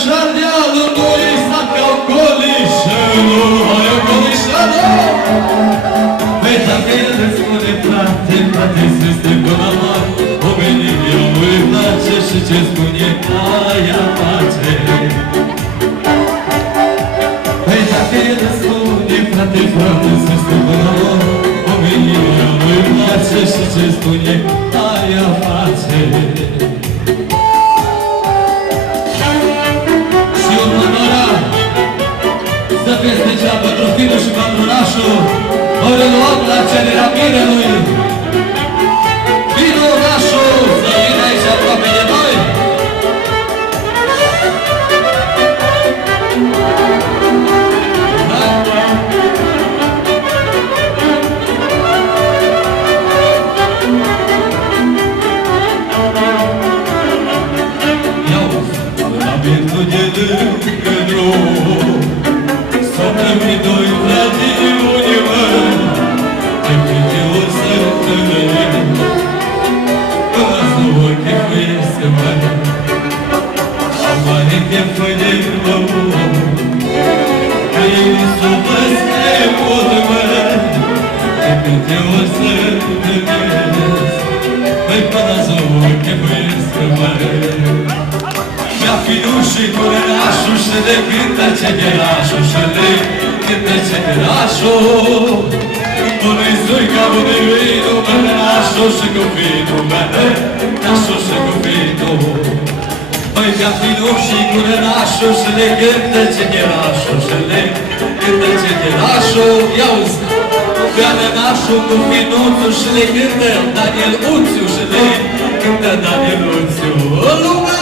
așa dealul lui s-a ca o colișănul, mai o colișănul. Păi dacă el îți spune frate, frate, este până mare, omenirea lui place și ce spune aia face. Păi dacă el îți spune frate, frate, este până mare, omenirea lui place și ce spune aia face. Să vezi degeaba Trofinul și Bandrunașul au reluat la cererea mirelui. Vino orașul să vină aici aproape de noi. Ia-uzi, la vietul de lângă drum să-mi doi frățiuni, măi, de câte o săptămână, că-ți nu chefuiesc, măi, amare te făde, măi, că ei s-o păstre mult, măi, de câte o săptămână, măi, că-ți nu chefuiesc, măi. Mi-a finușii cu renașul și le cântă cederașul și le cântă cederașul. Bună-i zuica, bună-i vinul, mărenașul și cu vinul, mărenașul și cu vinul. Măi, mi-a finușii cu renașul și le cântă cederașul și le cântă cederașul. Ia-uzi, bea renașul cu finuțul și le cântă Daniel Uțiu și le cântă Daniel Uțiu. Lumea!